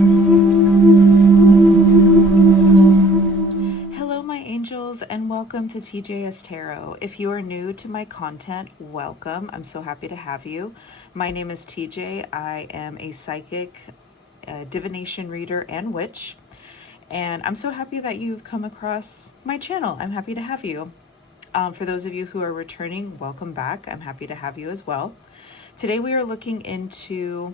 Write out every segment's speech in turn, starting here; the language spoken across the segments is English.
Hello, my angels, and welcome to TJS Tarot. If you are new to my content, welcome. I'm so happy to have you. My name is TJ. I am a psychic, divination reader, and witch. And I'm so happy that you've come across my channel. I'm happy to have you. For those of you who are returning, welcome back. I'm happy to have you as well. Today we are looking into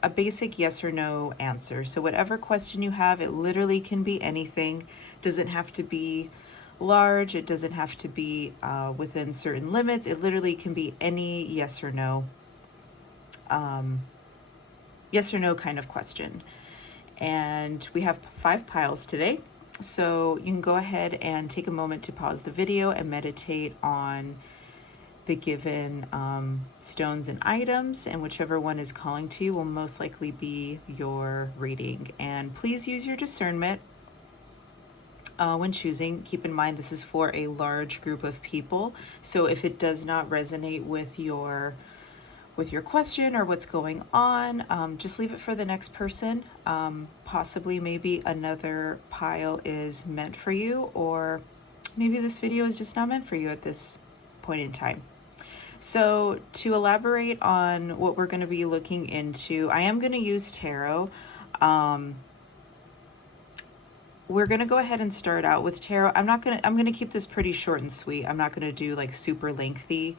a basic yes or no answer. So whatever question you have, it literally can be anything. Doesn't have to be large. It doesn't have to be within certain limits. It literally can be any yes or no kind of question. And we have 5 piles today. So you can go ahead and take a moment to pause the video and meditate on the given stones and items, and whichever one is calling to you will most likely be your reading. And please use your discernment when choosing. Keep in mind this is for a large group of people, so if it does not resonate with your question or what's going on, just leave it for the next person. Possibly maybe another pile is meant for you, or maybe this video is just not meant for you at this point in time. So to elaborate on what we're going to be looking into, I am going to use tarot. We're going to go ahead and start out with tarot. I'm going to keep this pretty short and sweet. I'm not going to do like super lengthy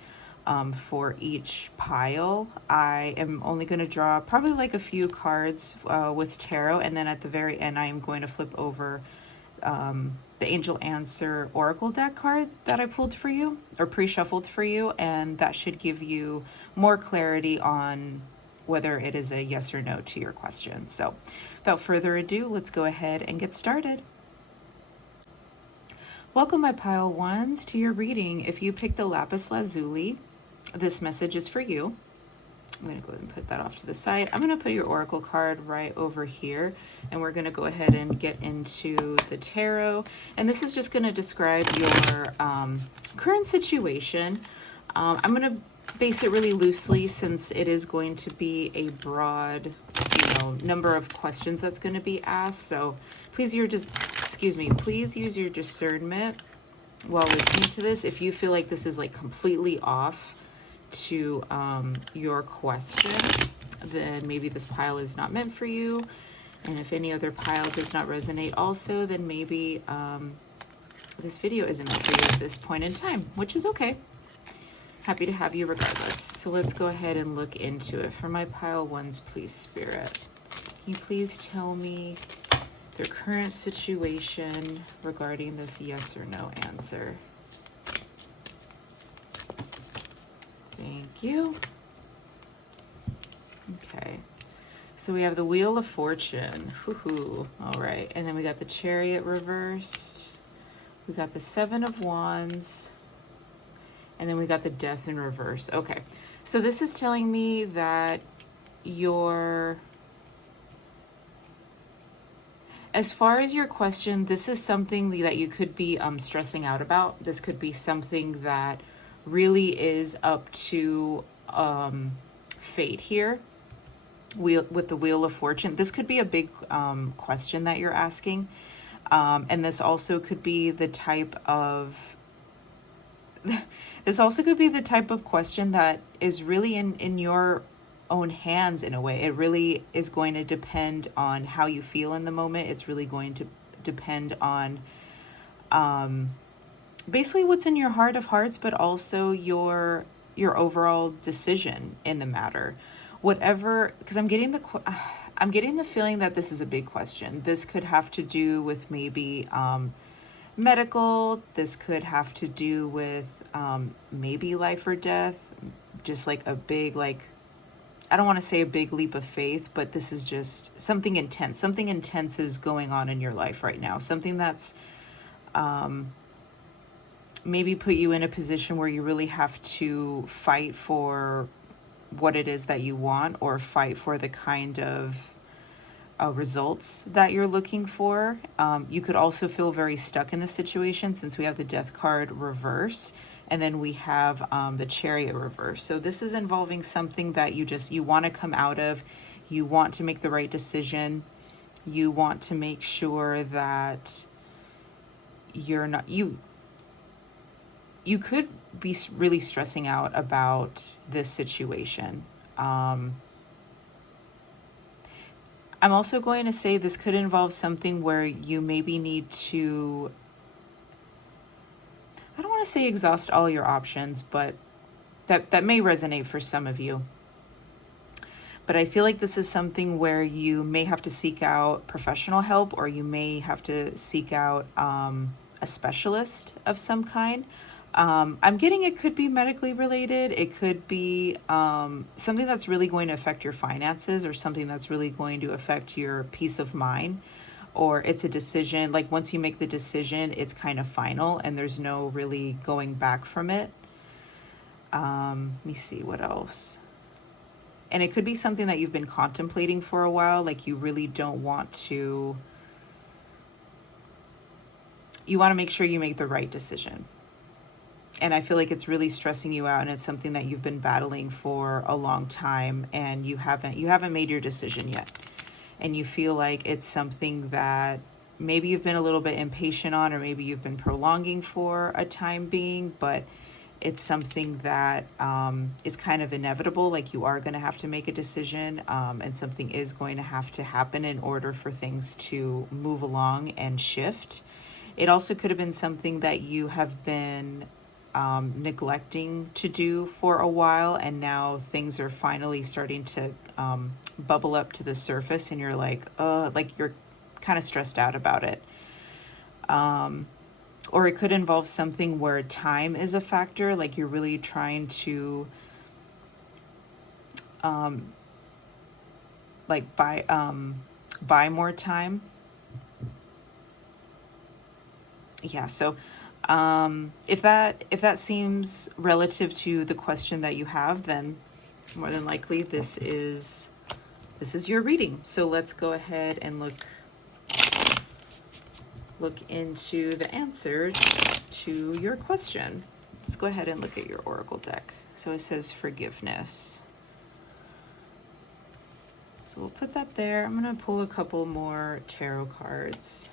for each pile. I am only going to draw probably like a few cards with tarot, and then at the very end I am going to flip over the Angel Answer Oracle deck card that I pulled for you, or pre-shuffled for you, and that should give you more clarity on whether it is a yes or no to your question. So without further ado, let's go ahead and get started. Welcome, my pile ones, to your reading. If you picked the lapis lazuli, this message is for you. I'm going to go ahead and put that off to the side. I'm going to put your oracle card right over here, and we're going to go ahead and get into the tarot. And this is just going to describe your current situation. I'm going to base it really loosely since it is going to be a broad, number of questions that's going to be asked. So please please use your discernment while listening to this. If you feel like this is like completely off to your question, then maybe this pile is not meant for you. And if any other pile does not resonate also, then maybe this video isn't meant for you at this point in time, which is okay. Happy to have you regardless. So let's go ahead and look into it. For my pile ones, please, Spirit, can you please tell me their current situation regarding this yes or no answer? Thank you. Okay, so we have the Wheel of Fortune. Woohoo. All right, and then we got the Chariot reversed. We got the 7 of Wands. And then we got the Death in reverse. Okay, so this is telling me that as far as your question, this is something that you could be stressing out about. This could be something that really is up to fate here with the Wheel of Fortune. This could be a big question that you're asking, and this also could be the type of question that is really in your own hands in a way. It really is going to depend on how you feel in the moment. It's really going to depend on basically what's in your heart of hearts, but also your overall decision in the matter. Whatever, because I'm getting the feeling that this is a big question. This could have to do with maybe medical. This could have to do with maybe life or death. Just like a big, I don't want to say a big leap of faith, but this is just something intense. Something intense is going on in your life right now. Something that's maybe put you in a position where you really have to fight for what it is that you want, or fight for the kind of results that you're looking for. You could also feel very stuck in the situation since we have the Death card reverse, and then we have the Chariot reverse. So this is involving something that you want to come out of. You want to make the right decision. You want to make sure that you're not, you could be really stressing out about this situation. I'm also going to say this could involve something where you maybe need to, I don't want to say exhaust all your options, but that may resonate for some of you. But I feel like this is something where you may have to seek out professional help, or you may have to seek out a specialist of some kind. I'm getting it could be medically related. It could be something that's really going to affect your finances, or something that's really going to affect your peace of mind. Or it's a decision, like once you make the decision, it's kind of final and there's no really going back from it. Let me see what else. And it could be something that you've been contemplating for a while, like you really don't want to, you want to make sure you make the right decision. And I feel like it's really stressing you out, and it's something that you've been battling for a long time, and you haven't made your decision yet. And you feel like it's something that maybe you've been a little bit impatient on, or maybe you've been prolonging for a time being, but it's something that is kind of inevitable. Like you are going to have to make a decision, and something is going to have to happen in order for things to move along and shift. It also could have been something that you have been neglecting to do for a while, and now things are finally starting to bubble up to the surface, and you're like you're kind of stressed out about it. Or it could involve something where time is a factor, like you're really trying to buy more time. Yeah, so if that seems relative to the question that you have, then more than likely this is your reading. So let's go ahead and look into the answer to your question. Let's go ahead and look at your oracle deck. So it says forgiveness. So we'll put that there. I'm going to pull a couple more tarot cards.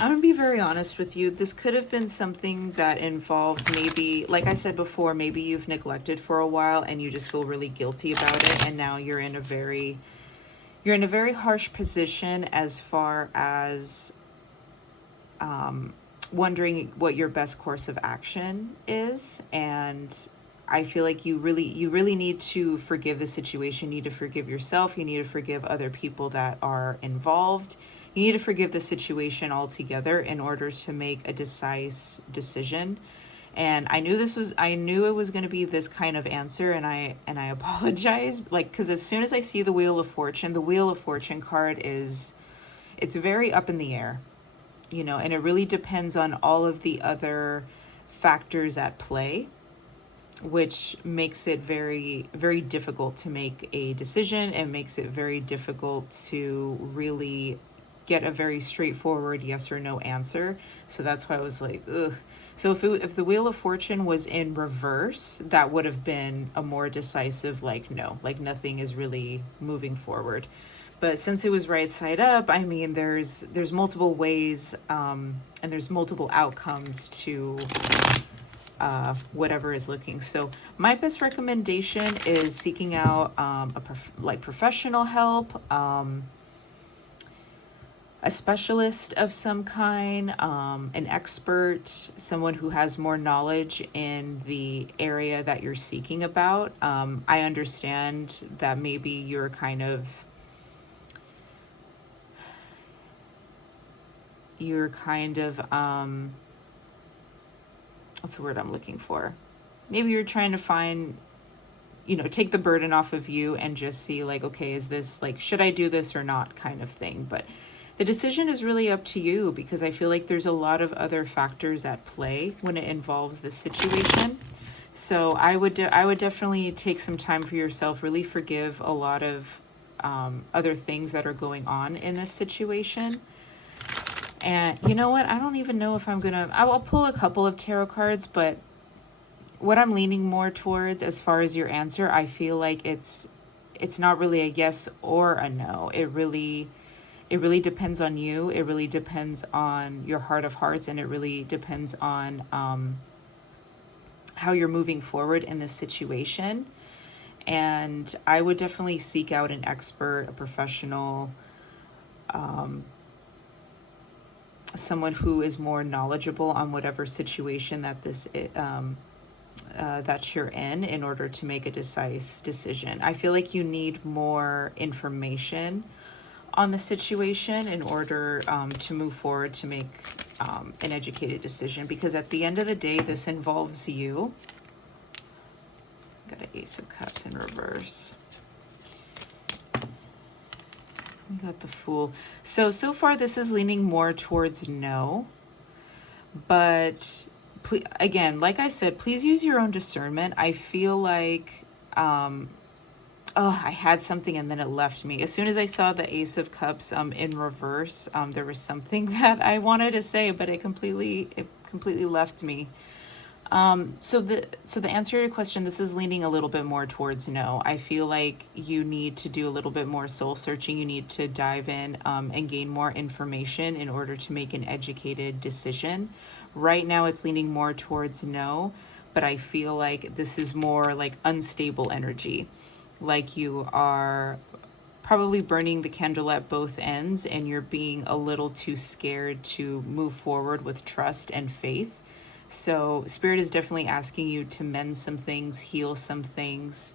I'm going to be very honest with you. This could have been something that involved maybe, like I said before, maybe you've neglected for a while and you just feel really guilty about it. And now you're in a very harsh position as far as wondering what your best course of action is. And I feel like you really need to forgive the situation. You need to forgive yourself. You need to forgive other people that are involved. You need to forgive the situation altogether in order to make a decisive decision. And I knew it was going to be this kind of answer, and I apologize, because as soon as I see the Wheel of Fortune card it's very up in the air, and it really depends on all of the other factors at play, which makes it very, very difficult to make a decision, and makes it very difficult to really get a very straightforward yes or no answer. So that's why I was like, ugh. So if the Wheel of Fortune was in reverse, that would have been a more decisive, no, nothing is really moving forward. But since it was right side up, I mean, there's multiple ways, and there's multiple outcomes to whatever is looking. So my best recommendation is seeking out professional help, a specialist of some kind, an expert, someone who has more knowledge in the area that you're seeking about. I understand that maybe you're what's the word I'm looking for? Maybe you're trying to find, take the burden off of you and just see okay, is this should I do this or not kind of thing. But the decision is really up to you, because I feel like there's a lot of other factors at play when it involves this situation. So I would definitely take some time for yourself, really forgive a lot of other things that are going on in this situation. And you know what? I don't even know if I will pull a couple of tarot cards, but what I'm leaning more towards as far as your answer, I feel like it's not really a yes or a no. It really depends on you. It really depends on your heart of hearts, and it really depends on how you're moving forward in this situation. And I would definitely seek out an expert, a professional, someone who is more knowledgeable on whatever situation that that you're in order to make a decisive decision. I feel like you need more information on the situation in order to move forward to make an educated decision, because at the end of the day, this involves you. Got an Ace of Cups in reverse. We got the Fool. So far this is leaning more towards no, but again, like I said, please use your own discernment. I feel like, oh, I had something and then it left me. As soon as I saw the Ace of Cups in reverse, there was something that I wanted to say, but it completely left me. So the answer to your question, this is leaning a little bit more towards no. I feel like you need to do a little bit more soul searching. You need to dive in and gain more information in order to make an educated decision. Right now it's leaning more towards no, but I feel like this is more like unstable energy. Like you are probably burning the candle at both ends, and you're being a little too scared to move forward with trust and faith. So Spirit is definitely asking you to mend some things, heal some things,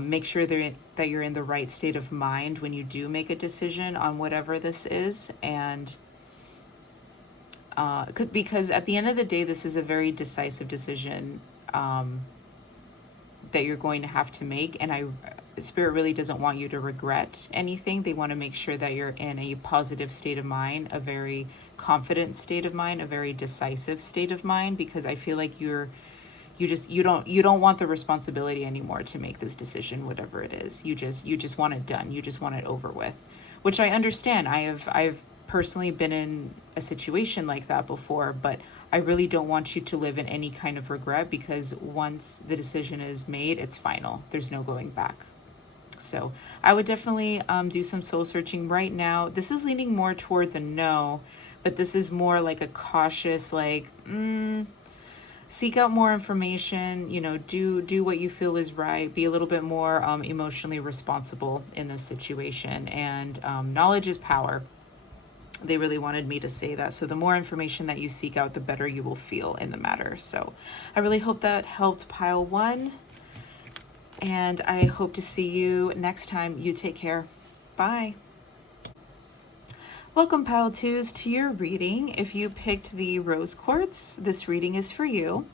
make sure that you're in the right state of mind when you do make a decision on whatever this is. And because at the end of the day, this is a very decisive decision that you're going to have to make. And Spirit really doesn't want you to regret anything. They want to make sure that you're in a positive state of mind, a very confident state of mind, a very decisive state of mind, because I feel like you don't want the responsibility anymore to make this decision, whatever it is. You just want it done. You just want it over with, which I understand. I've personally been in a situation like that before, but I really don't want you to live in any kind of regret, because once the decision is made, it's final. There's no going back. So I would definitely do some soul searching right now. This is leaning more towards a no, but this is more like a cautious, like, seek out more information, do what you feel is right. Be a little bit more emotionally responsible in this situation. And knowledge is power. They really wanted me to say that. So the more information that you seek out, the better you will feel in the matter. So I really hope that helped pile one. And I hope to see you next time. You take care. Bye. Welcome, pile twos, to your reading. If you picked the rose quartz, this reading is for you.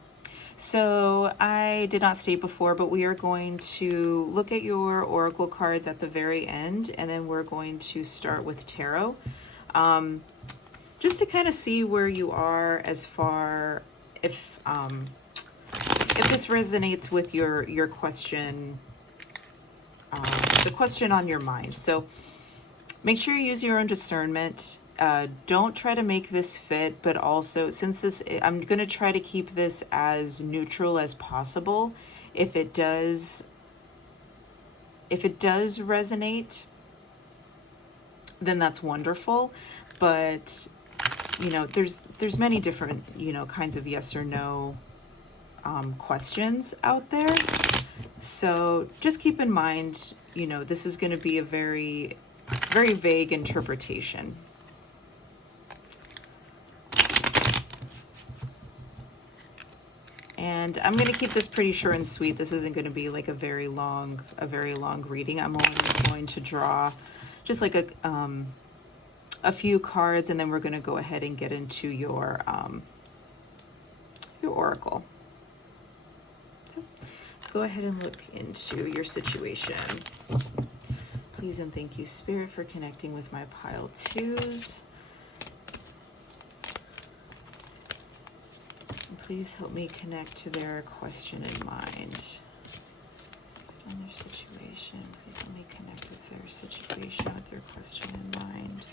So I did not state before, but we are going to look at your oracle cards at the very end, and then we're going to start with tarot. Just to kind of see where you are as far if this resonates with your question, the question on your mind. So make sure you use your own discernment. Don't try to make this fit, but also, since I'm going to try to keep this as neutral as possible. If it does resonate, then that's wonderful. But there's many different kinds of yes or no questions out there. So just keep in mind, this is going to be a very, very vague interpretation. And I'm going to keep this pretty short and sweet. This isn't going to be like a very long reading. I'm only going to draw just like a few cards, and then we're going to go ahead and get into your oracle. So let's go ahead and look into your situation. Please and thank you, Spirit, for connecting with my pile twos. And please help me connect to their question in mind. On their situation, please help me connect with their situation, with their question in mind.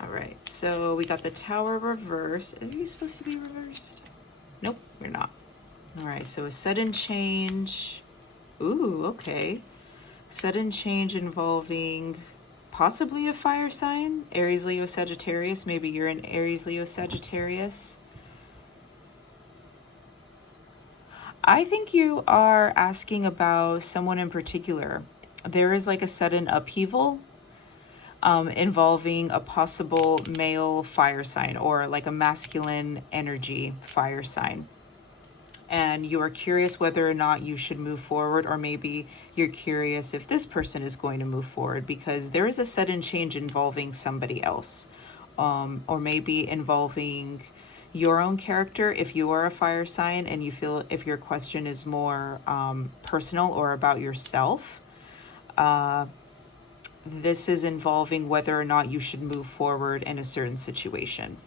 All right, so we got the Tower reversed. Are you supposed to be reversed? Nope, you're not. All right, so a sudden change. Ooh, okay. Sudden change involving possibly a fire sign, Aries, Leo, Sagittarius. Maybe you're an Aries, Leo, Sagittarius. I think you are asking about someone in particular. There is like a sudden upheaval involving a possible male fire sign or like a masculine energy fire sign. And you are curious whether or not you should move forward, or maybe you're curious if this person is going to move forward because there is a sudden change involving somebody else, or maybe involving your own character if you are a fire sign and you feel if your question is more personal or about yourself. This is involving whether or not you should move forward in a certain situation,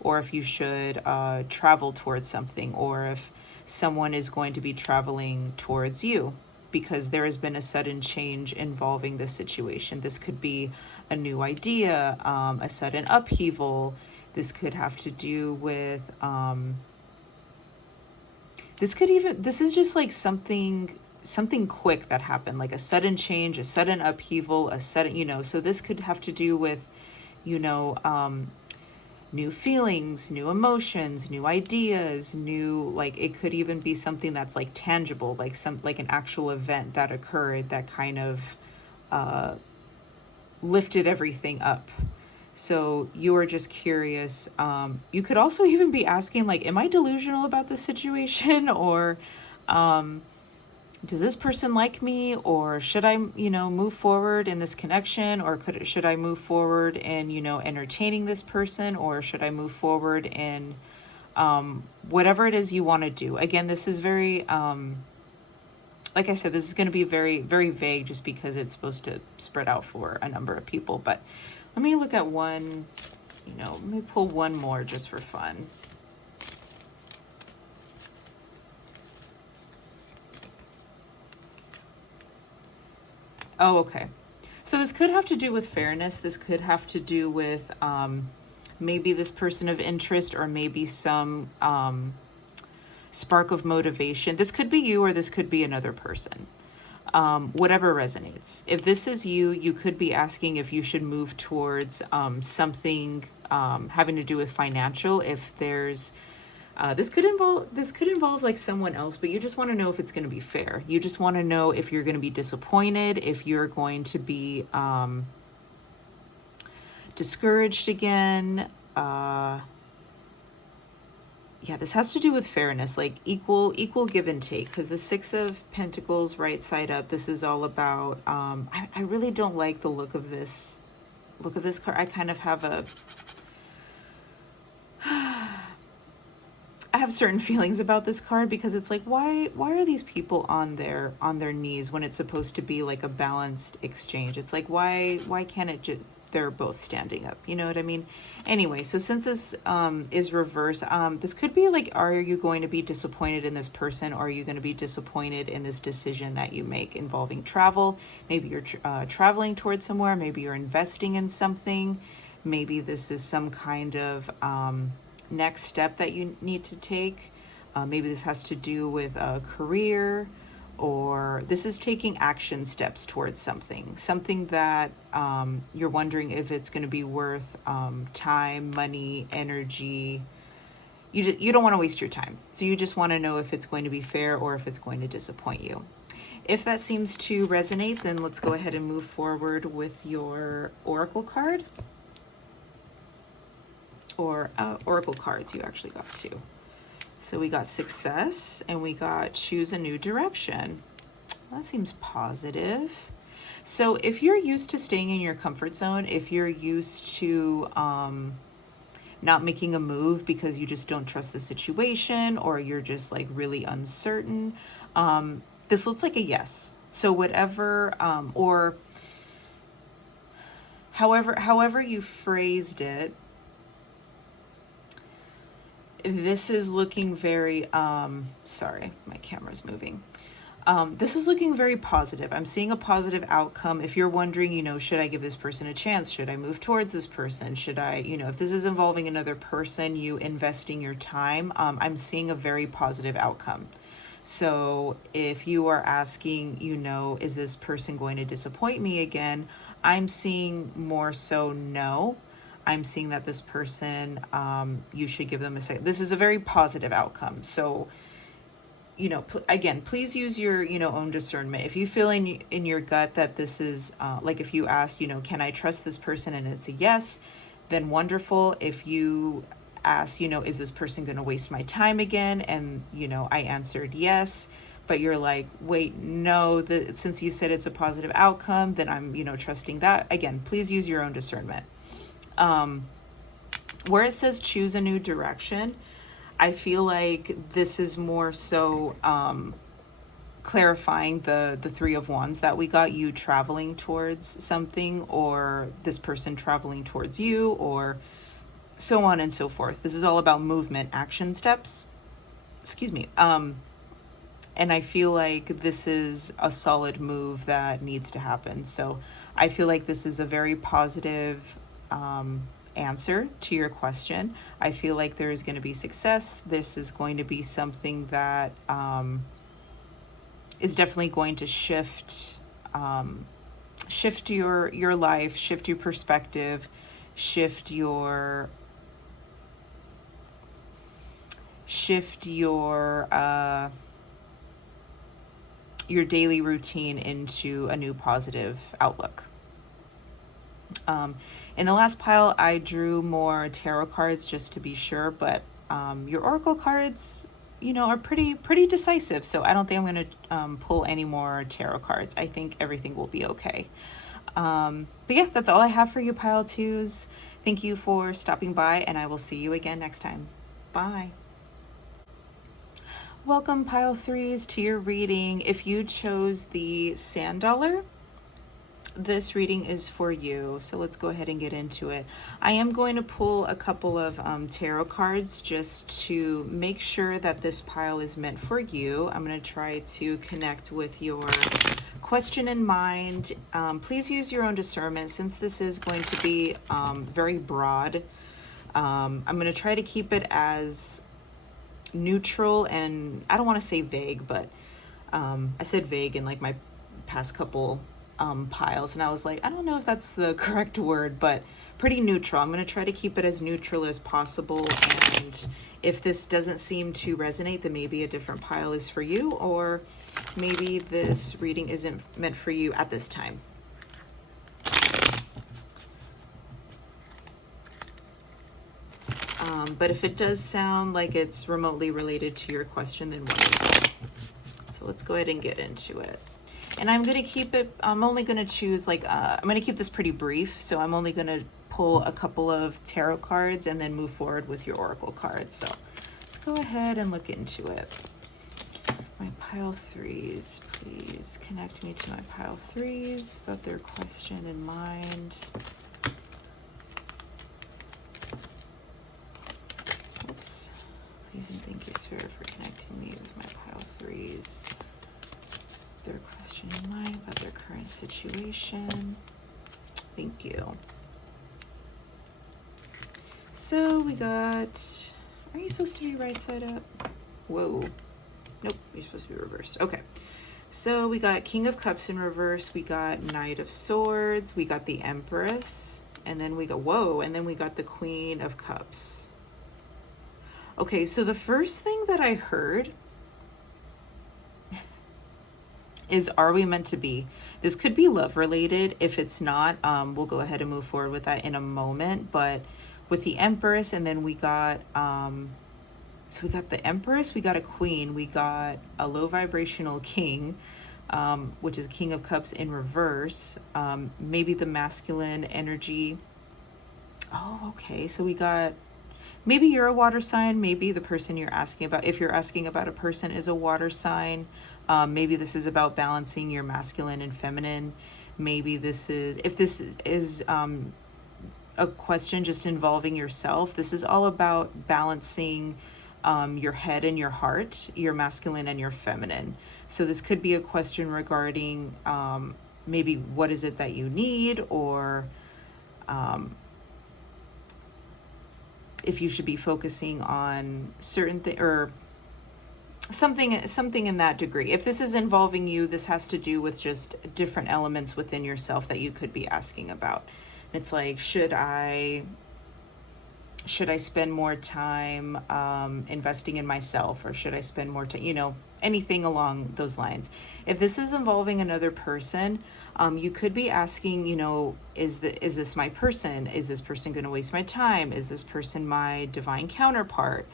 or if you should travel towards something, or if someone is going to be traveling towards you because there has been a sudden change involving this situation. This could be a new idea, a sudden upheaval. This could have to do with, this is just like something quick that happened, like a sudden change, a sudden upheaval, a sudden, so this could have to do with, new feelings, new emotions, new ideas, like it could even be something that's like tangible, like an actual event that occurred that kind of lifted everything up. So you are just curious. You could also even be asking, like, am I delusional about this situation? Or does this person like me, or should I, move forward in this connection, or should I move forward in, entertaining this person, or should I move forward in whatever it is you want to do? Again, this is very, like I said, this is going to be very, very vague just because it's supposed to spread out for a number of people. But let me look at one, let me pull one more just for fun. Oh, okay. So this could have to do with fairness. This could have to do with maybe this person of interest, or maybe some spark of motivation. This could be you, or this could be another person. Whatever resonates. If this is you, you could be asking if you should move towards something having to do with financial. If there's this could involve like someone else, but you just want to know if it's going to be fair. You just want to know if you're going to be disappointed, if you're going to be discouraged again. Yeah, this has to do with fairness, like equal give and take, because the Six of Pentacles right side up, this is all about I really don't like the look of this card. I kind of have I have certain feelings about this card, because it's like, why are these people on their knees when it's supposed to be like a balanced exchange? It's like, why can't it just, they're both standing up, you know what I mean? Anyway, so since this is reverse, this could be like, are you going to be disappointed in this person, or are you going to be disappointed in this decision that you make involving travel? Maybe you're traveling towards somewhere, maybe you're investing in something, maybe this is some kind of next step that you need to take. Maybe this has to do with a career, or this is taking action steps towards something that you're wondering if it's going to be worth time, money, energy. You don't want to waste your time. So you just want to know if it's going to be fair or if it's going to disappoint you. If that seems to resonate, then let's go ahead and move forward with your oracle card. Or oracle cards, you actually got two. So we got success, and we got choose a new direction. That seems positive. So if you're used to staying in your comfort zone, if you're used to not making a move because you just don't trust the situation, or you're just like really uncertain, this looks like a yes. So whatever, or however you phrased it, this is looking very, sorry, my camera's moving. This is looking very positive. I'm seeing a positive outcome. If you're wondering, should I give this person a chance? Should I move towards this person? Should I, if this is involving another person, you investing your time, I'm seeing a very positive outcome. So if you are asking, is this person going to disappoint me again? I'm seeing more so no. I'm seeing that this person, you should give them a second. This is a very positive outcome. So, again, please use your, own discernment. If you feel in your gut that this is, like if you ask, can I trust this person and it's a yes, then wonderful. If you ask, is this person going to waste my time again? And, I answered yes, but you're like, wait, no, since you said it's a positive outcome, then I'm, trusting that. Again, please use your own discernment. Where it says choose a new direction, I feel like this is more so clarifying the Three of Wands that we got, you traveling towards something, or this person traveling towards you, or so on and so forth. This is all about movement, action steps. Excuse me. And I feel like this is a solid move that needs to happen. So I feel like this is a very positive answer to your question. I feel like there is going to be success. This is going to be something that is definitely going to shift your life, shift your perspective, shift your daily routine into a new positive outlook. In the last pile, I drew more tarot cards just to be sure, but your oracle cards, are pretty decisive. So I don't think I'm going to pull any more tarot cards. I think everything will be okay. But yeah, that's all I have for you, pile twos. Thank you for stopping by, and I will see you again next time. Bye. Welcome, pile threes, to your reading. If you chose the sand dollar, this reading is for you. So let's go ahead and get into it. I am going to pull a couple of tarot cards just to make sure that this pile is meant for you. I'm going to try to connect with your question in mind. Please use your own discernment since this is going to be very broad. I'm going to try to keep it as neutral, and I don't want to say vague, but I said vague in like my past couple piles, and I was like, I don't know if that's the correct word, but pretty neutral. I'm going to try to keep it as neutral as possible, and if this doesn't seem to resonate, then maybe a different pile is for you, or maybe this reading isn't meant for you at this time. But if it does sound like it's remotely related to your question, then wonderful. So let's go ahead and get into it. And I'm going to keep it, I'm only going to choose I'm going to keep this pretty brief. So I'm only going to pull a couple of tarot cards and then move forward with your oracle cards. So let's go ahead and look into it. My pile threes, please connect me to my pile threes without their question in mind. Oops. Please and thank you, Spirit, for connecting me with my pile threes. Their question in mind about their current situation. Thank you. So we got, are you supposed to be right side up? Whoa. Nope, you're supposed to be reversed. Okay. So we got King of Cups in reverse. We got Knight of Swords. We got the Empress. And then we got, whoa, and then we got the Queen of Cups. Okay, so the first thing that I heard is, are we meant to be? This could be love related. If it's not, we'll go ahead and move forward with that in a moment. But with the Empress, and then we got, so we got the Empress, we got a Queen, we got a low vibrational King, which is King of Cups in reverse. Maybe the masculine energy. Oh, okay. So we got, maybe you're a water sign. Maybe the person you're asking about, if you're asking about a person, is a water sign. Maybe this is about balancing your masculine and feminine. Maybe this is, if this is a question just involving yourself, this is all about balancing your head and your heart, your masculine and your feminine. So this could be a question regarding maybe what is it that you need, or if you should be focusing on certain things, or something in that degree. If this is involving you, this has to do with just different elements within yourself that you could be asking about. It's like, should I spend more time investing in myself, or should I spend more time, anything along those lines. If this is involving another person, you could be asking, is this my person? Is this person going to waste my time? Is this person my divine counterpart?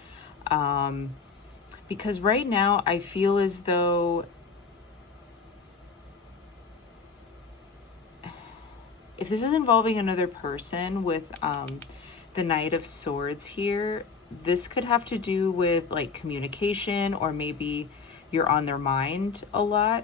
Because right now I feel as though if this is involving another person with the Knight of Swords here, this could have to do with like communication, or maybe you're on their mind a lot.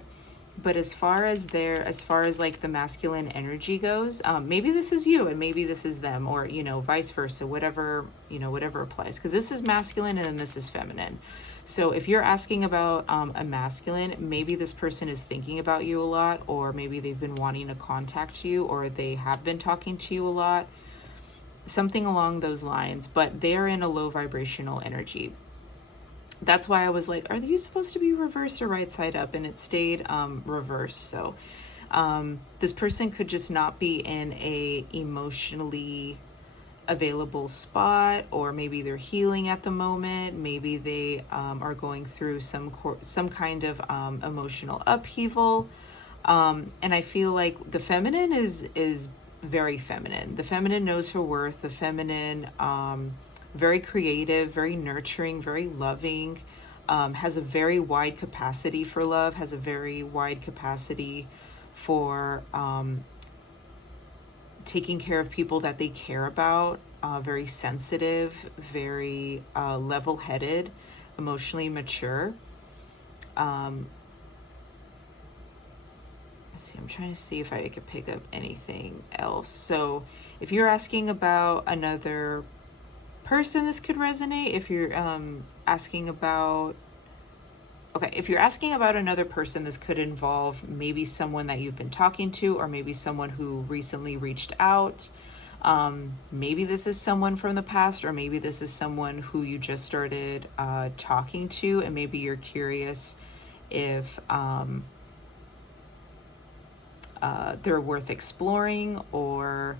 But as far as like the masculine energy goes, maybe this is you and maybe this is them, or vice versa, whatever applies, because this is masculine and then this is feminine. So if you're asking about a masculine, maybe this person is thinking about you a lot, or maybe they've been wanting to contact you, or they have been talking to you a lot, something along those lines, but they're in a low vibrational energy. That's why I was like, are you supposed to be reversed or right side up? And it stayed reversed. So this person could just not be in a emotionally available spot, or maybe they're healing at the moment. Maybe they are going through some kind of emotional upheaval. And I feel like the feminine is very feminine. The feminine knows her worth. The feminine, very creative, very nurturing, very loving, has a very wide capacity for love, has a very wide capacity for taking care of people that they care about, very sensitive, very level-headed, emotionally mature. Let's see, I'm trying to see if I could pick up anything else. So if you're asking about another person, this could resonate. If you're asking about another person, this could involve maybe someone that you've been talking to, or maybe someone who recently reached out. Maybe this is someone from the past, or maybe this is someone who you just started talking to, and maybe you're curious if they're worth exploring, or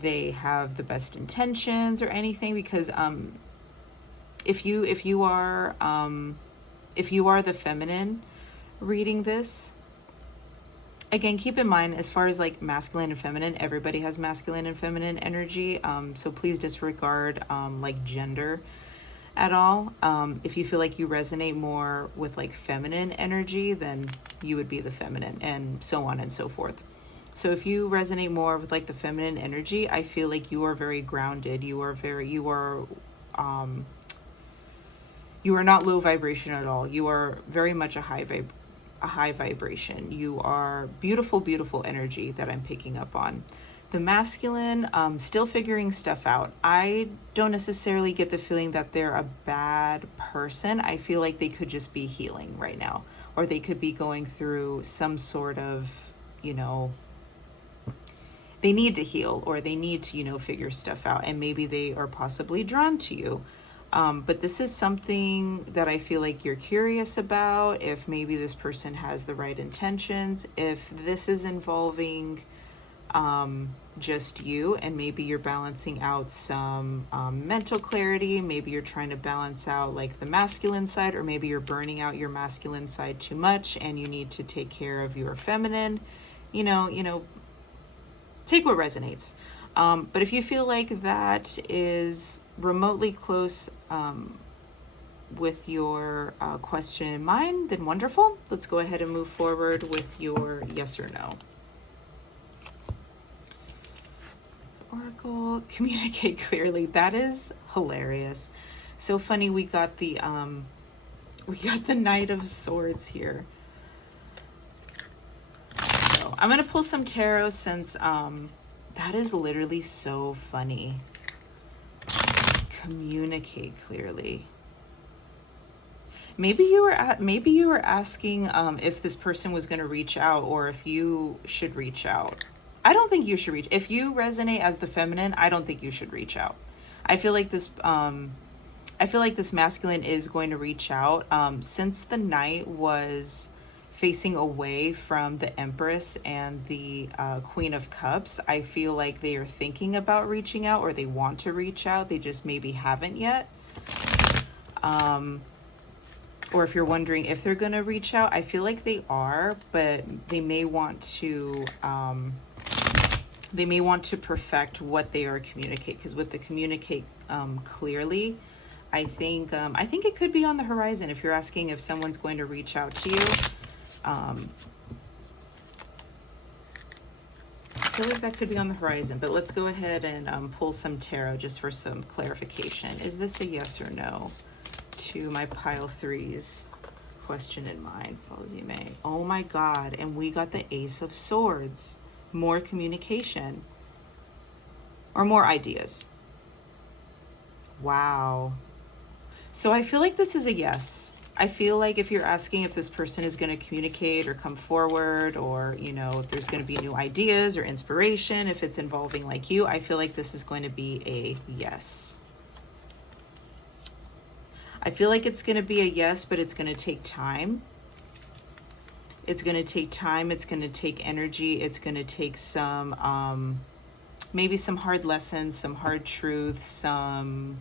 they have the best intentions or anything. Because if you are the feminine reading this, again, keep in mind, as far as like masculine and feminine, everybody has masculine and feminine energy. So please disregard like gender at all. If you feel like you resonate more with like feminine energy, then you would be the feminine, and so on and so forth. So if you resonate more with like the feminine energy, I feel like you are very grounded. You are not low vibration at all. You are very much a high vibration. You are beautiful, beautiful energy that I'm picking up on. The masculine, still figuring stuff out. I don't necessarily get the feeling that they're a bad person. I feel like they could just be healing right now, or they could be going through some sort of, they need to heal, or they need to, figure stuff out, and maybe they are possibly drawn to you. But this is something that I feel like you're curious about, if maybe this person has the right intentions, if this is involving just you, and maybe you're balancing out some mental clarity, maybe you're trying to balance out like the masculine side, or maybe you're burning out your masculine side too much and you need to take care of your feminine, take what resonates. But if you feel like that is remotely close with your question in mind, then wonderful. Let's go ahead and move forward with your yes or no. Oracle, communicate clearly. That is hilarious. So funny. We got the Knight of Swords here. So I'm gonna pull some tarot, since that is literally so funny. Communicate clearly. Maybe you were asking if this person was going to reach out, or if you should reach out. I don't think you should reach. If you resonate as the feminine, I don't think you should reach out. I feel like this masculine is going to reach out. Since the knight was facing away from the Empress and the Queen of Cups, I feel like they are thinking about reaching out, or they want to reach out. They just maybe haven't yet. Or if you're wondering if they're going to reach out, I feel like they are, but they may want to perfect what they are communicate, because with the communicate clearly, I think it could be on the horizon. If you're asking if someone's going to reach out to you, I feel like that could be on the horizon. But let's go ahead and pull some tarot just for some clarification. Is this a yes or no to my pile threes question in mind? Fall as you may. Oh my God. And we got the Ace of Swords. More communication or more ideas. Wow. So I feel like this is a yes. I feel like if you're asking if this person is going to communicate or come forward, or, you know, if there's going to be new ideas or inspiration, if it's involving like you, I feel like this is going to be a yes. I feel like it's going to be a yes, but it's going to take time. It's going to take time. It's going to take energy. It's going to take some, maybe some hard lessons, some hard truths, some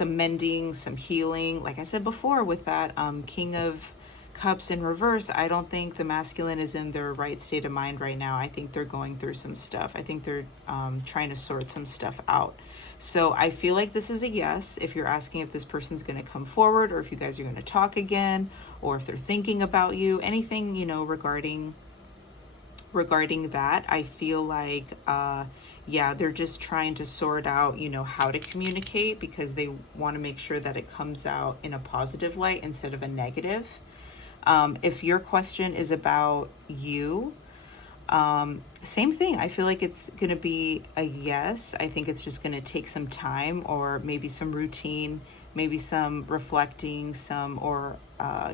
mending, some healing. Like I said before, with that King of Cups in reverse, I don't think the masculine is in their right state of mind right now. I think they're going through some stuff. I think they're trying to sort some stuff out. So I feel like this is a yes. If you're asking if this person's going to come forward, or if you guys are going to talk again, or if they're thinking about you, anything, you know, regarding that, I feel like, yeah, they're just trying to sort out, you know, how to communicate, because they want to make sure that it comes out in a positive light instead of a negative. If your question is about you, same thing. I feel like it's going to be a yes. I think it's just going to take some time, or maybe some routine, maybe some reflecting, or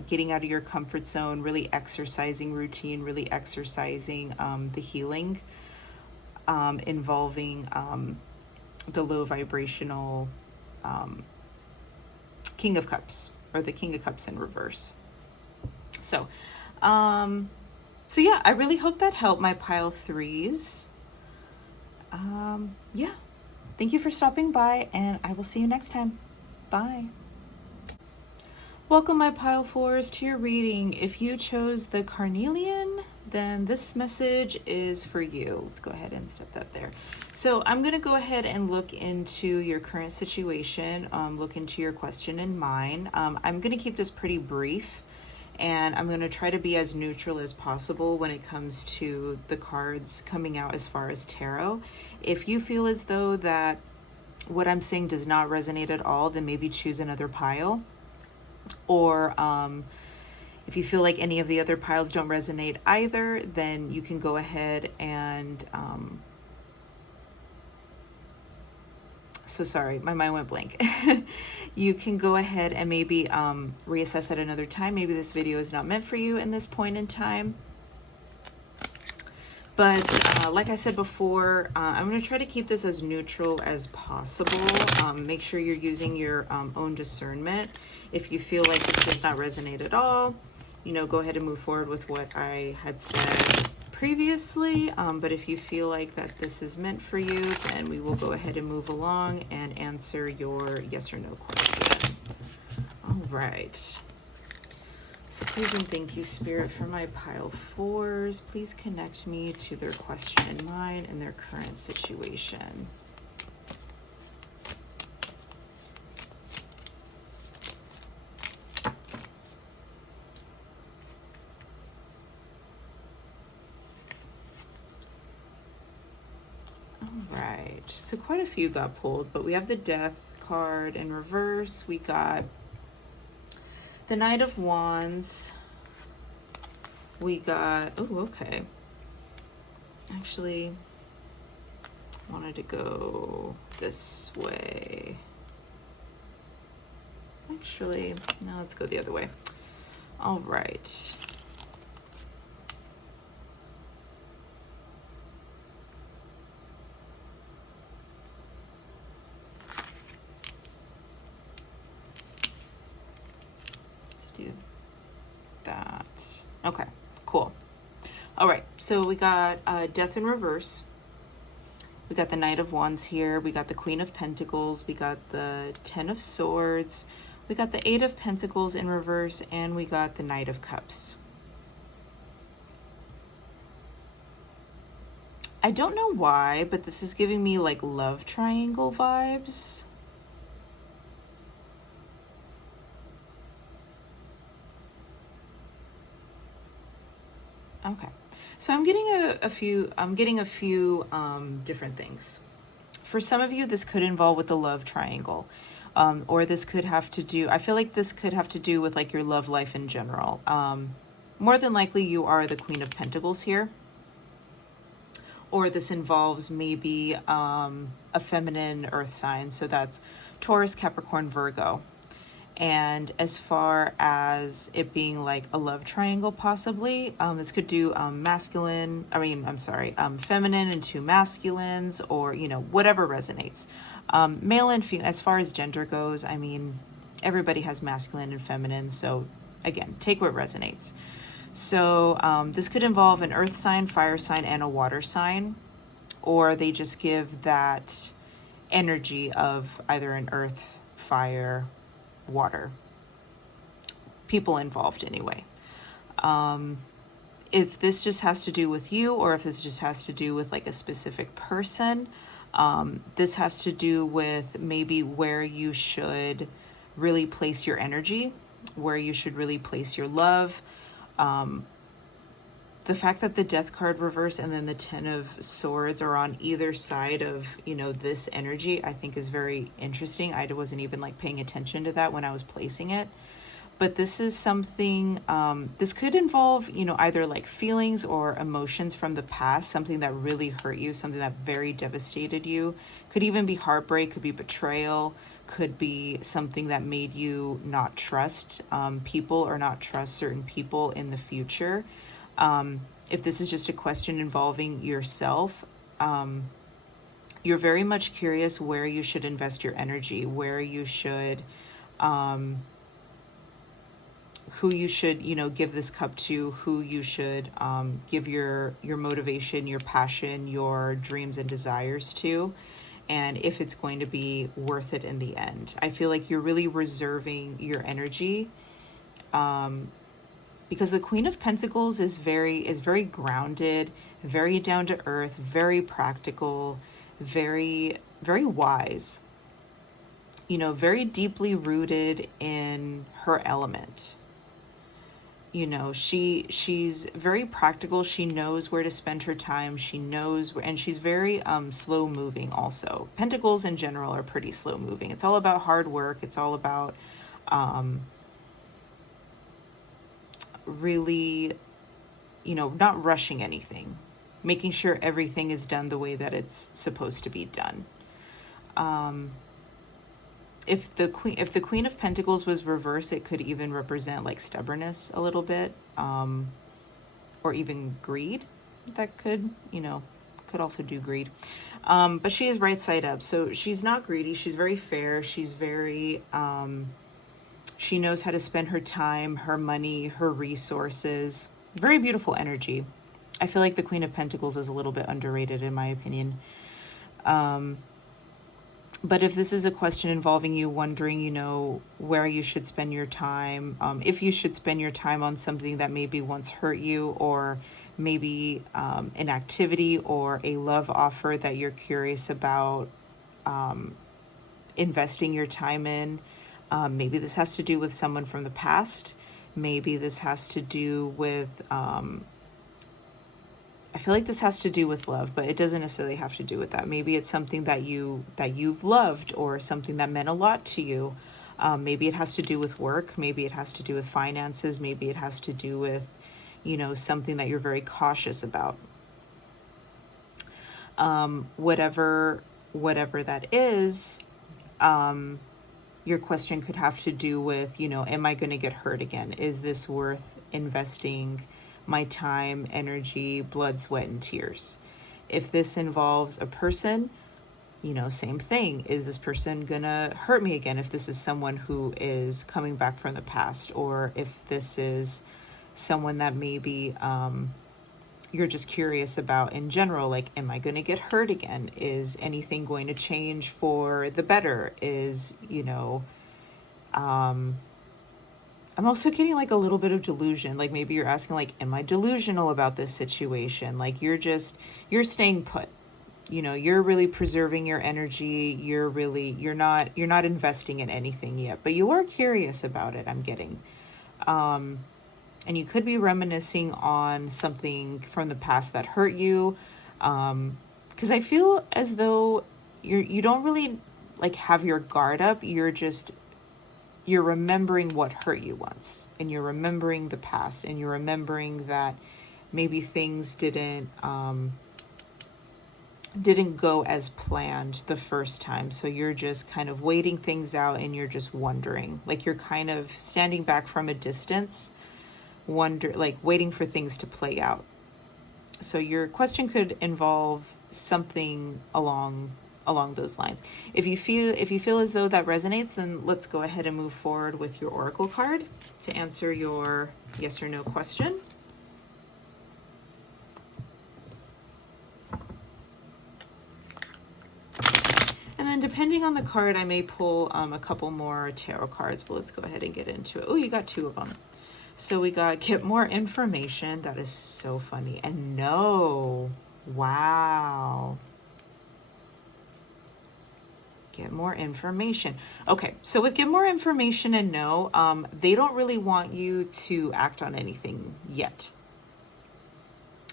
getting out of your comfort zone, really exercising routine, really exercising the healing, involving the low vibrational King of Cups, or the King of Cups in reverse. So yeah, I really hope that helped my pile threes. Yeah, thank you for stopping by, and I will see you next time. Bye. Welcome, my pile fours, to your reading. If you chose the carnelian, then this message is for you. Let's go ahead and step that there. So I'm going to go ahead and look into your current situation, look into your question in mine. I'm going to keep this pretty brief, and I'm going to try to be as neutral as possible when it comes to the cards coming out as far as tarot. If you feel as though that what I'm saying does not resonate at all, then maybe choose another pile. Or if you feel like any of the other piles don't resonate either, then you can go ahead and so sorry, my mind went blank. You can go ahead and maybe reassess at another time. Maybe this video is not meant for you in this point in time. But like I said before, I'm going to try to keep this as neutral as possible. Make sure you're using your own discernment. If you feel like this does not resonate at all, you know, go ahead and move forward with what I had said previously. But if you feel like that this is meant for you, then we will go ahead and move along and answer your yes or no question. All right. So please and thank you, Spirit, for my pile fours. Please connect me to their question in mind and their current situation. All right. So quite a few got pulled, but we have the Death card in reverse. We got the Knight of Wands. We got, oh, okay. Actually, wanted to go this way. Actually, no, let's go the other way. All right. Let's do that. Okay, cool. All right, so we got Death in reverse. We got the Knight of Wands here. We got the Queen of Pentacles. We got the Ten of Swords. We got the Eight of Pentacles in reverse, and we got the Knight of Cups. I don't know why, but this is giving me like love triangle vibes. Okay, so I'm getting a few different things. For some of you, this could involve with the love triangle, or this could have to do, I feel like this could have to do with like your love life in general. More than likely you are the Queen of Pentacles here, or this involves maybe a feminine earth sign. So that's Taurus, Capricorn, Virgo. And as far as it being like a love triangle, possibly, this could do feminine and two masculines, or, you know, whatever resonates. Male and female, as far as gender goes, I mean, everybody has masculine and feminine. So again, take what resonates. So this could involve an earth sign, fire sign, and a water sign, or they just give that energy of either an earth, fire, water, people involved anyway. If this just has to do with you, or if this just has to do with like a specific person, this has to do with maybe where you should really place your energy, where you should really place your love. The fact that the Death card reverse and then the Ten of Swords are on either side of, you know, this energy, I think is very interesting. I wasn't even like paying attention to that when I was placing it. But this is something, this could involve, you know, either like feelings or emotions from the past, something that really hurt you, something that very devastated you. Could even be heartbreak, could be betrayal, could be something that made you not trust people, or not trust certain people in the future. If this is just a question involving yourself, you're very much curious where you should invest your energy, where you should, who you should, you know, give this cup to, who you should give your motivation, your passion, your dreams and desires to, and if it's going to be worth it in the end. I feel like you're really reserving your energy, because the Queen of Pentacles is very grounded, very down to earth, very practical, very, very wise, you know, very deeply rooted in her element. You know, she's very practical. She knows where to spend her time. She knows where, and she's very slow moving also. Pentacles in general are pretty slow moving. It's all about hard work. It's all about really, you know, not rushing anything, making sure everything is done the way that it's supposed to be done. If the Queen of Pentacles was reversed, it could even represent like stubbornness a little bit, or even greed. That could, you know, could also do greed. But she is right side up, so she's not greedy. She's very fair. She's very, she knows how to spend her time, her money, her resources. Very beautiful energy. I feel like the Queen of Pentacles is a little bit underrated in my opinion. But if this is a question involving you wondering, you know, where you should spend your time, if you should spend your time on something that maybe once hurt you, or maybe an activity or a love offer that you're curious about investing your time in, maybe this has to do with someone from the past. Maybe this has to do with, I feel like this has to do with love, but it doesn't necessarily have to do with that. Maybe it's something that you've loved, or something that meant a lot to you. Maybe it has to do with work. Maybe it has to do with finances. Maybe it has to do with, you know, something that you're very cautious about. Whatever that is, your question could have to do with, am I going to get hurt again? Is this worth investing my time, energy, blood, sweat, and tears? If this involves a person, same thing. Is this person gonna hurt me again? If this is someone who is coming back from the past, or if this is someone that maybe you're just curious about in general, like, am I gonna get hurt again? Is anything going to change for the better? I'm also getting like a little bit of delusion. Like maybe you're asking, like, am I delusional about this situation? Like you're staying put. You're really preserving your energy. You're not investing in anything yet, but you are curious about it, I'm getting. And you could be reminiscing on something from the past that hurt you. Because I feel as though you don't really like have your guard up. You're remembering what hurt you once, and you're remembering the past, and you're remembering that maybe things didn't go as planned the first time. So you're just kind of waiting things out, and you're just wondering, like you're kind of standing back from a distance, waiting for things to play out. So your question could involve something along those lines. If you feel as though that resonates, then let's go ahead and move forward with your oracle card to answer your yes or no question. And then depending on the card, I may pull a couple more tarot cards, but let's go ahead and get into it. Oh, you got 2 of them. So we got get more information. That is so funny. And no. Wow. Get more information. Okay, so with get more information and no, they don't really want you to act on anything yet,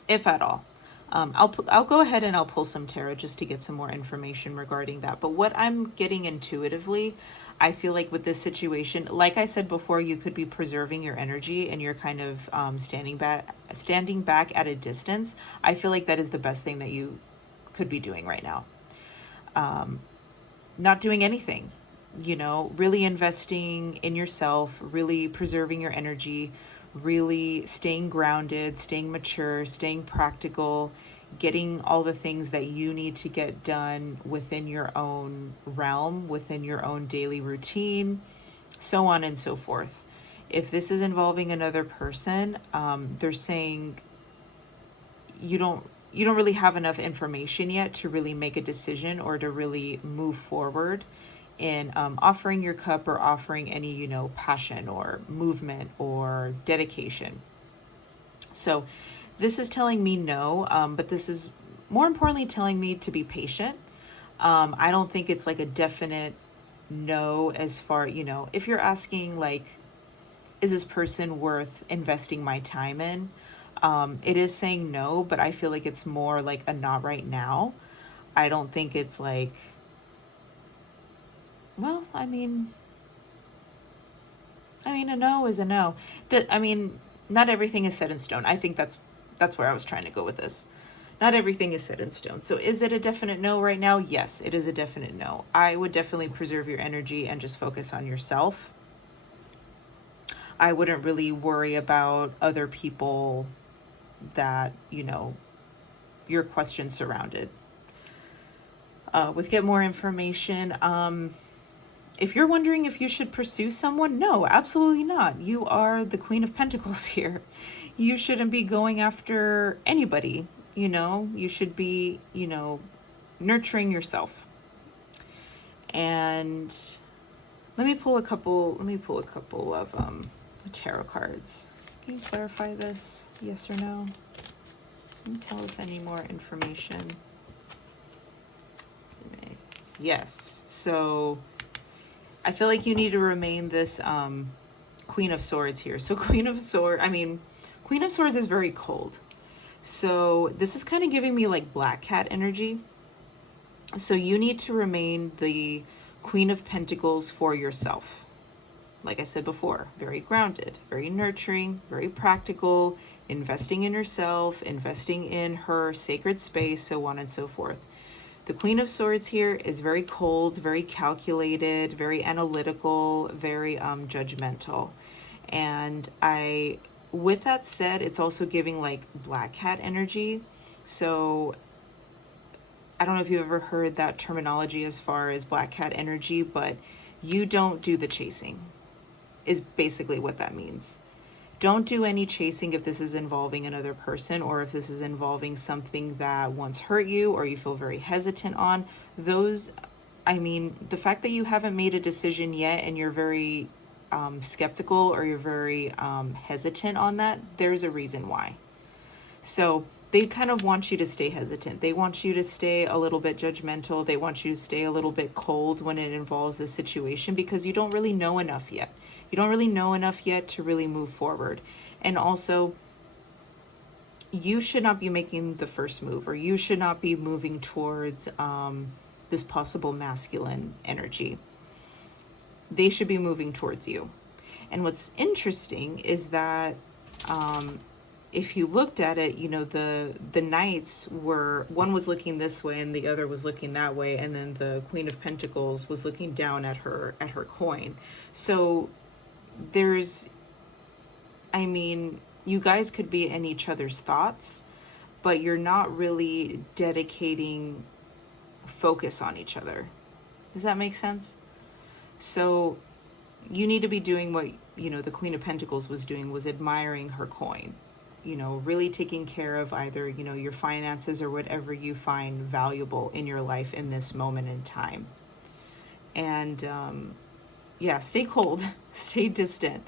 if at all. I'll go ahead and I'll pull some tarot just to get some more information regarding that. But what I'm getting intuitively, I feel like with this situation, like I said before, you could be preserving your energy and you're kind of standing back at a distance. I feel like that is the best thing that you could be doing right now. Not doing anything, really investing in yourself, really preserving your energy, really staying grounded, staying mature, staying practical, getting all the things that you need to get done within your own realm, within your own daily routine, so on and so forth. If this is involving another person, they're saying you don't really have enough information yet to really make a decision or to really move forward in offering your cup or offering any, passion or movement or dedication. So this is telling me no, but this is more importantly telling me to be patient. I don't think it's like a definite no as far, if you're asking like, is this person worth investing my time in? It is saying no, but I feel like it's more like a not right now. I don't think it's like, well, I mean, a no is a no. Not everything is set in stone. I think that's where I was trying to go with this. Not everything is set in stone. So is it a definite no right now? Yes, it is a definite no. I would definitely preserve your energy and just focus on yourself. I wouldn't really worry about other people that, your question surrounded. With get more information, if you're wondering if you should pursue someone, no, absolutely not. You are the Queen of Pentacles here. You shouldn't be going after anybody, you should be, nurturing yourself. And let me pull a couple of tarot cards. Can you clarify this? Yes or no? Can you tell us any more information? Yes. So I feel like you need to remain this Queen of Swords here. So Queen of Swords is very cold. So this is kind of giving me like Black Cat energy. So you need to remain the Queen of Pentacles for yourself. Like I said before, very grounded, very nurturing, very practical, investing in yourself, investing in her sacred space, so on and so forth. The Queen of Swords here is very cold, very calculated, very analytical, very judgmental. And with that said, it's also giving like black cat energy. So I don't know if you've ever heard that terminology as far as black cat energy, but you don't do the chasing, is basically what that means. Don't do any chasing if this is involving another person, or if this is involving something that once hurt you or you feel very hesitant on. The fact that you haven't made a decision yet and you're very skeptical, or you're very hesitant on that, there's a reason why. So they kind of want you to stay hesitant. They want you to stay a little bit judgmental. They want you to stay a little bit cold when it involves a situation, because you don't really know enough yet. You don't really know enough yet to really move forward. And also, you should not be making the first move, or you should not be moving towards this possible masculine energy. They should be moving towards you. And what's interesting is that if you looked at it, the knights were, one was looking this way and the other was looking that way, and then the Queen of Pentacles was looking down at her coin. So you guys could be in each other's thoughts, but you're not really dedicating focus on each other. Does that make sense? So you need to be doing what, the Queen of Pentacles was doing, was admiring her coin. Really taking care of either, your finances or whatever you find valuable in your life in this moment in time. And stay cold, stay distant.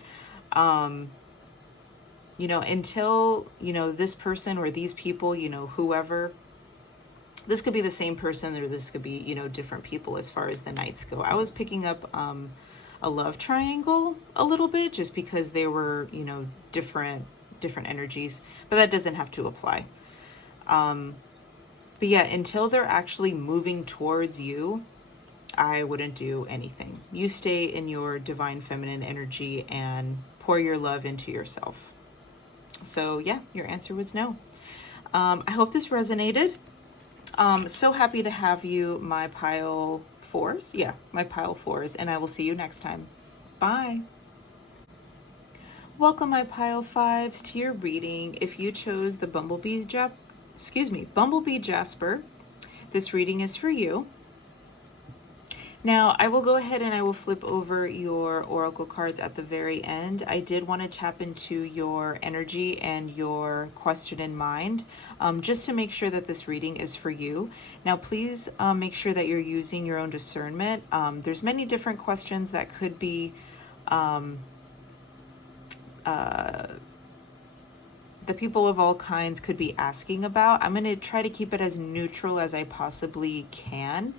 Until, this person or these people, whoever, this could be the same person, or this could be, different people as far as the knights go. I was picking up a love triangle a little bit, just because they were, different energies, but that doesn't have to apply. But yeah, until they're actually moving towards you, I wouldn't do anything. You stay in your divine feminine energy and pour your love into yourself. So yeah, your answer was no. I hope this resonated. So happy to have you, my pile fours. Yeah, my pile fours, and I will see you next time. Bye. Welcome, my pile fives, to your reading. If you chose the Bumblebee Jasper, this reading is for you. Now, I will go ahead and I will flip over your oracle cards at the very end. I did want to tap into your energy and your question in mind, just to make sure that this reading is for you. Now, please make sure that you're using your own discernment. There's many different questions that could be that people of all kinds could be asking about. I'm going to try to keep it as neutral as I possibly can.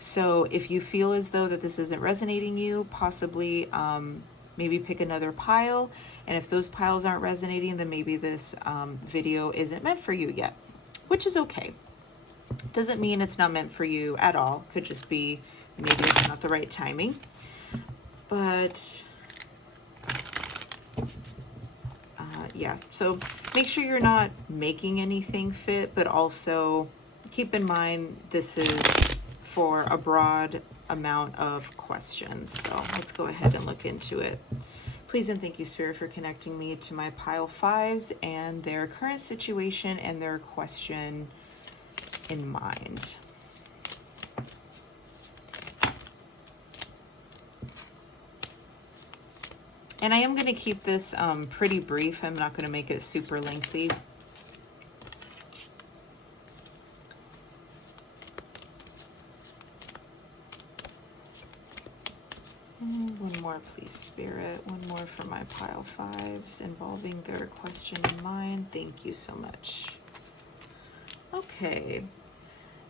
So if you feel as though that this isn't resonating you, possibly maybe pick another pile. And if those piles aren't resonating, then maybe this video isn't meant for you yet, which is okay. Doesn't mean it's not meant for you at all. Could just be maybe it's not the right timing. But yeah, so make sure you're not making anything fit, but also keep in mind this is for a broad amount of questions. So let's go ahead and look into it. Please and thank you, Spirit, for connecting me to my pile fives and their current situation and their question in mind. And I am going to keep this pretty brief. I'm not going to make it super lengthy. One more, please, Spirit. One more for my pile fives involving their question in mind. Thank you so much. Okay.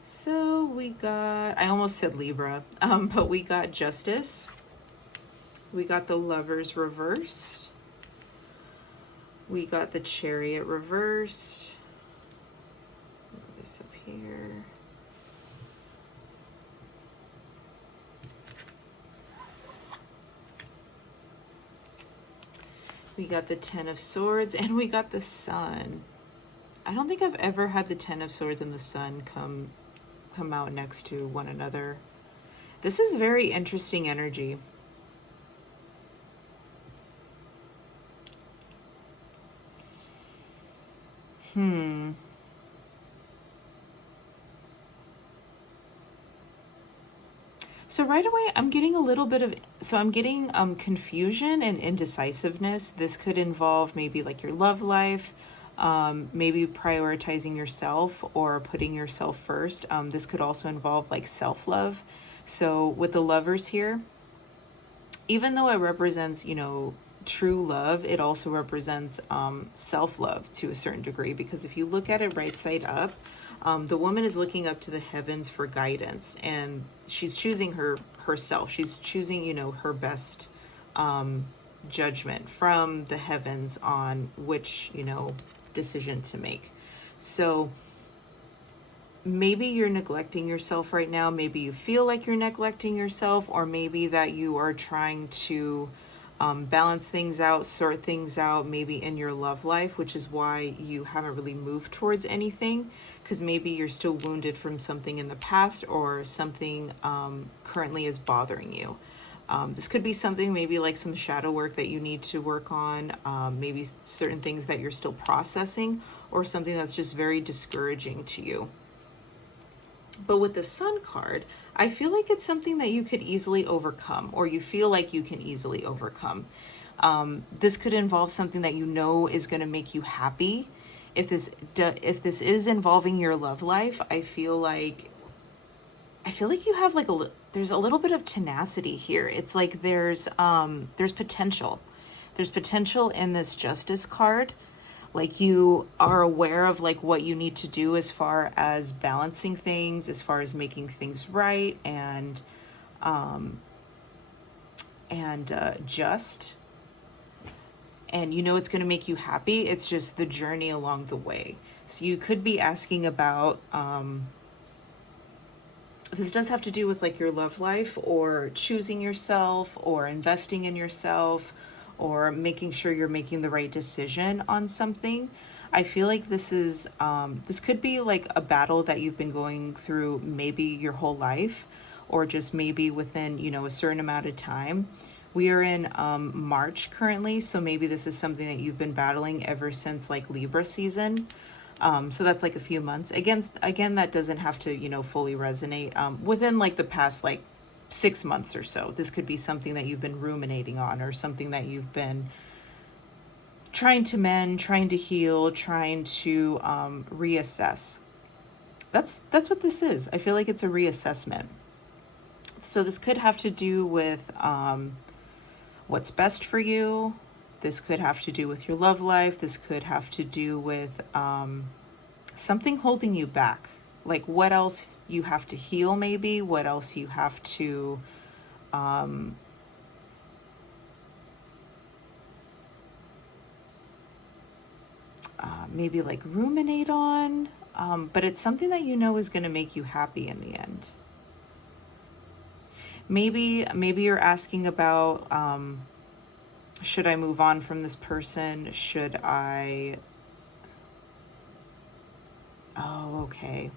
So we got, I almost said Libra, but we got Justice. We got the Lovers reversed. We got the Chariot reversed. Move this up here. We got the Ten of Swords, and we got the Sun. I don't think I've ever had the Ten of Swords and the Sun come come out next to one another. This is very interesting energy. So right away, I'm getting a little bit of, I'm getting confusion and indecisiveness. This could involve maybe like your love life, maybe prioritizing yourself or putting yourself first. This could also involve like self-love. So with the lovers here, even though it represents, true love, it also represents self-love to a certain degree, because if you look at it right side up, the woman is looking up to the heavens for guidance, and she's choosing herself. She's choosing, her best judgment from the heavens on which, decision to make. So maybe you're neglecting yourself right now. Maybe you feel like you're neglecting yourself, or maybe that you are trying to balance things out, sort things out, maybe in your love life, which is why you haven't really moved towards anything, because maybe you're still wounded from something in the past, or something currently is bothering you. This could be something maybe like some shadow work that you need to work on, maybe certain things that you're still processing, or something that's just very discouraging to you. But with the Sun card, I feel like it's something that you could easily overcome, or you feel like you can easily overcome. This could involve something that is going to make you happy. If this is involving your love life, I feel like you have like there's a little bit of tenacity here. It's like there's potential. There's potential in this Justice card. Like you are aware of like what you need to do as far as balancing things, as far as making things right, and just, and it's going to make you happy. It's just the journey along the way. So you could be asking about, this does have to do with like your love life, or choosing yourself, or investing in yourself, or making sure you're making the right decision on something. I feel like this could be like a battle that you've been going through maybe your whole life, or just maybe within, a certain amount of time. We are in March currently, so maybe this is something that you've been battling ever since like Libra season. So that's like a few months. Again, that doesn't have to, fully resonate within like the past like 6 months or so. This could be something that you've been ruminating on, or something that you've been trying to mend, trying to heal, trying to reassess. That's what this is. I feel like it's a reassessment. So this could have to do with what's best for you. This could have to do with your love life. This could have to do with something holding you back. Like what else you have to heal, maybe what else you have to maybe like ruminate on, but it's something that is going to make you happy in the end. Maybe you're asking about, should I move on from this person? Should I? Oh, okay.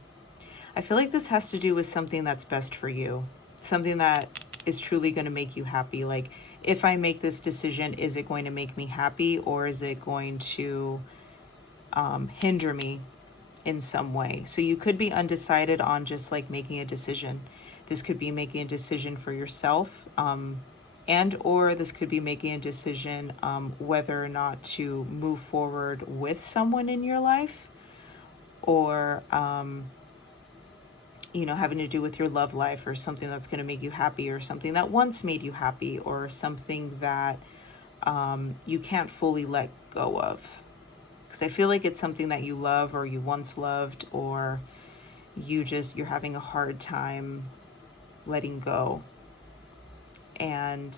I feel like this has to do with something that's best for you, something that is truly going to make you happy. Like, if I make this decision, is it going to make me happy, or is it going to hinder me in some way? So you could be undecided on just like making a decision. This could be making a decision for yourself, and or this could be making a decision whether or not to move forward with someone in your life, or having to do with your love life, or something that's going to make you happy, or something that once made you happy, or something that you can't fully let go of. Because I feel like it's something that you love, or you once loved, or you're having a hard time letting go. And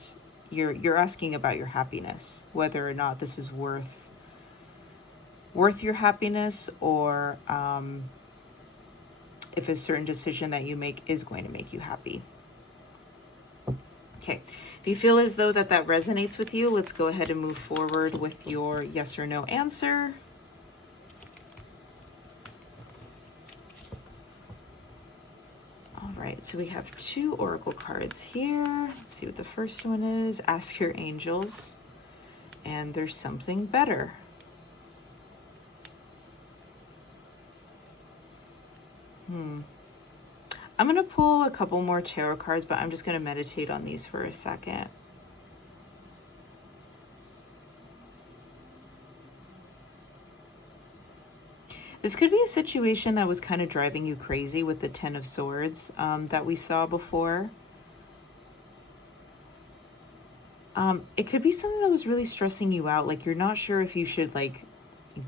you're asking about your happiness, whether or not this is worth your happiness, or if a certain decision that you make is going to make you happy. Okay, if you feel as though that resonates with you, let's go ahead and move forward with your yes or no answer. right, so we have 2 oracle cards here. Let's see what the first one is. Ask your angels, and there's something better. I'm going to pull a couple more tarot cards, but I'm just going to meditate on these for a second. This could be a situation that was kind of driving you crazy with the Ten of Swords that we saw before. It could be something that was really stressing you out. Like you're not sure if you should like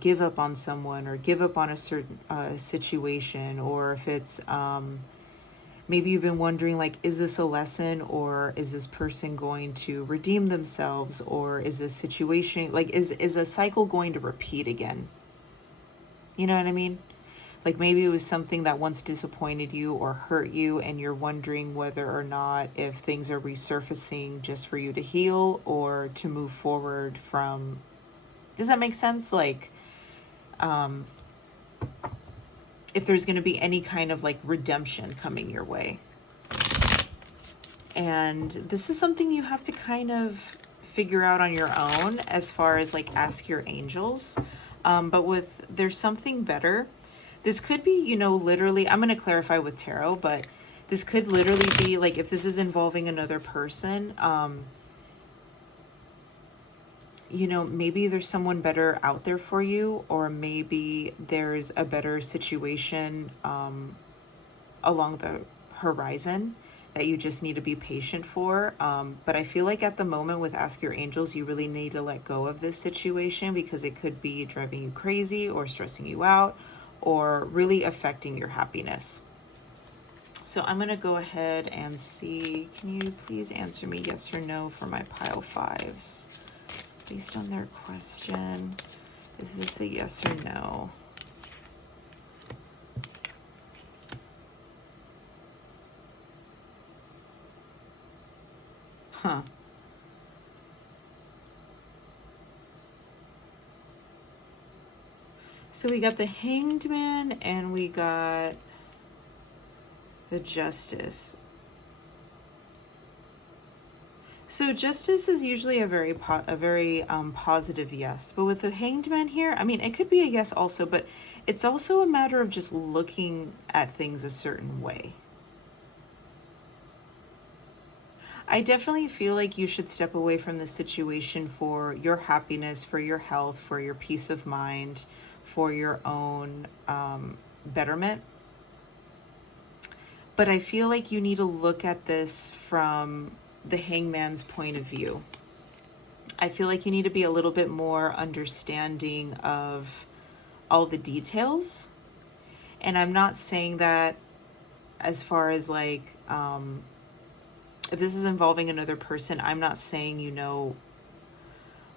give up on someone or give up on a certain situation, or if it's maybe you've been wondering like, is this a lesson, or is this person going to redeem themselves, or is this situation like is a cycle going to repeat again? You know what I mean? Like maybe it was something that once disappointed you or hurt you, and you're wondering whether or not if things are resurfacing just for you to heal or to move forward from. Does that make sense? Like, if there's going to be any kind of like redemption coming your way. And this is something you have to kind of figure out on your own as far as like ask your angels. But with there's something better. This could be, you know, literally, I'm going to clarify with tarot, but this could literally be like, if this is involving another person, you know, maybe there's someone better out there for you, or maybe there's a better situation along the horizon that you just need to be patient for. But I feel like at the moment with Ask Your Angels, you really need to let go of this situation because it could be driving you crazy or stressing you out or really affecting your happiness. So I'm going to go ahead and see, can you please answer me yes or no for my pile 5s? Based on their question, is this a yes or no? Huh. So we got the Hanged Man and we got the Justice. So Justice is usually a very positive yes, but with the Hanged Man here, I mean, it could be a yes also, but it's also a matter of just looking at things a certain way. I definitely feel like you should step away from the situation for your happiness, for your health, for your peace of mind, for your own betterment. But I feel like you need to look at this from the Hangman's point of view. I feel like you need to be a little bit more understanding of all the details. And I'm not saying that as far as like, if this is involving another person, I'm not saying, you know,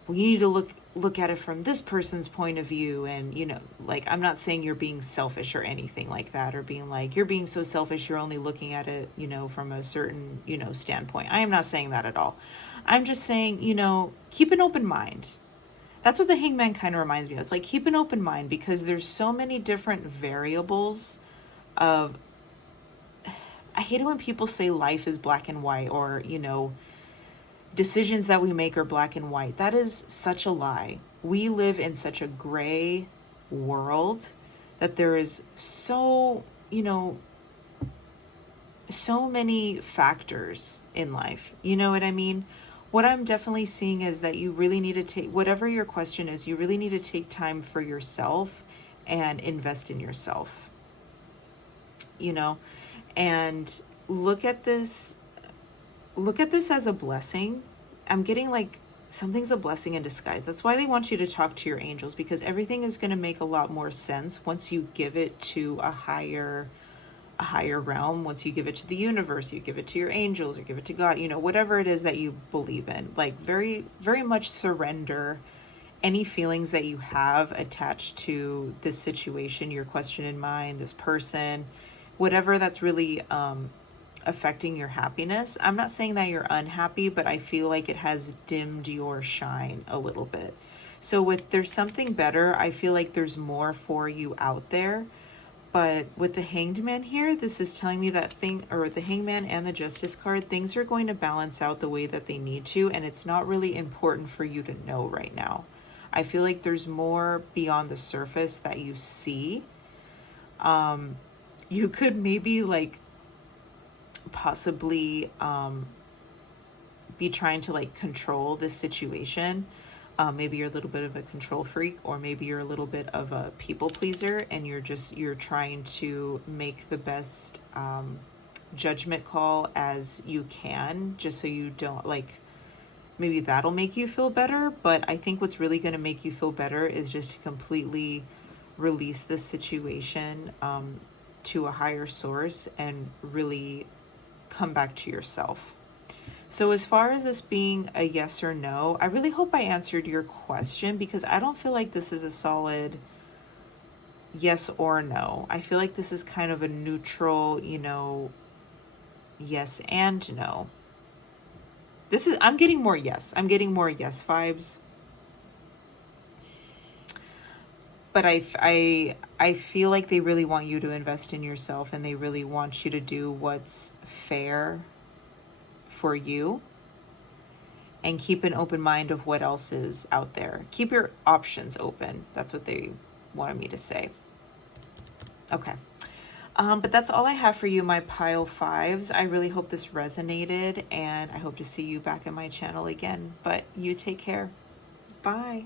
well, you need to look at it from this person's point of view. And, you know, like, I'm not saying you're being selfish or anything like that, or being like, you're being so selfish, you're only looking at it, you know, from a certain, you know, standpoint. I am not saying that at all. I'm just saying, you know, keep an open mind. That's what the Hangman kind of reminds me of. It's like, keep an open mind, because there's so many different variables of, I hate it when people say life is black and white, or, you know, decisions that we make are black and white. That is such a lie. We live in such a gray world that there is so, you know, so many factors in life. You know what I mean? What I'm definitely seeing is that you really need to take, whatever your question is, you really need to take time for yourself and invest in yourself, you know, and look at this as a blessing. I'm getting like something's a blessing in disguise. That's why they want you to talk to your angels, because everything is going to make a lot more sense once you give it to a higher realm. Once you give it to the universe, you give it to your angels, or give it to God, you know, whatever it is that you believe in. Like very, very much surrender any feelings that you have attached to this situation, your question in mind, this person, whatever that's really affecting your happiness. I'm not saying that you're unhappy, but I feel like it has dimmed your shine a little bit. So with there's something better, I feel like there's more for you out there, But with the Hanged Man here, this is telling me that the Hangman and the Justice card, things are going to balance out the way that they need to, and it's not really important for you to know right now. I feel like there's more beyond the surface that you see. You could maybe like possibly be trying to like control this situation. Maybe you're a little bit of a control freak, or maybe you're a little bit of a people pleaser, and you're trying to make the best judgment call as you can, just so you don't like, maybe that'll make you feel better. But I think what's really going to make you feel better is just to completely release this situation to a higher source and really come back to yourself. So as far as this being a yes or no, I really hope I answered your question, because I don't feel like this is a solid yes or no. I feel like this is kind of a neutral, you know, yes and no. I'm getting more yes. I'm getting more yes vibes. But I feel like they really want you to invest in yourself, and they really want you to do what's fair for you, and keep an open mind of what else is out there. Keep your options open. That's what they wanted me to say. Okay. But that's all I have for you, my pile fives. I really hope this resonated, and I hope to see you back in my channel again. But you take care. Bye.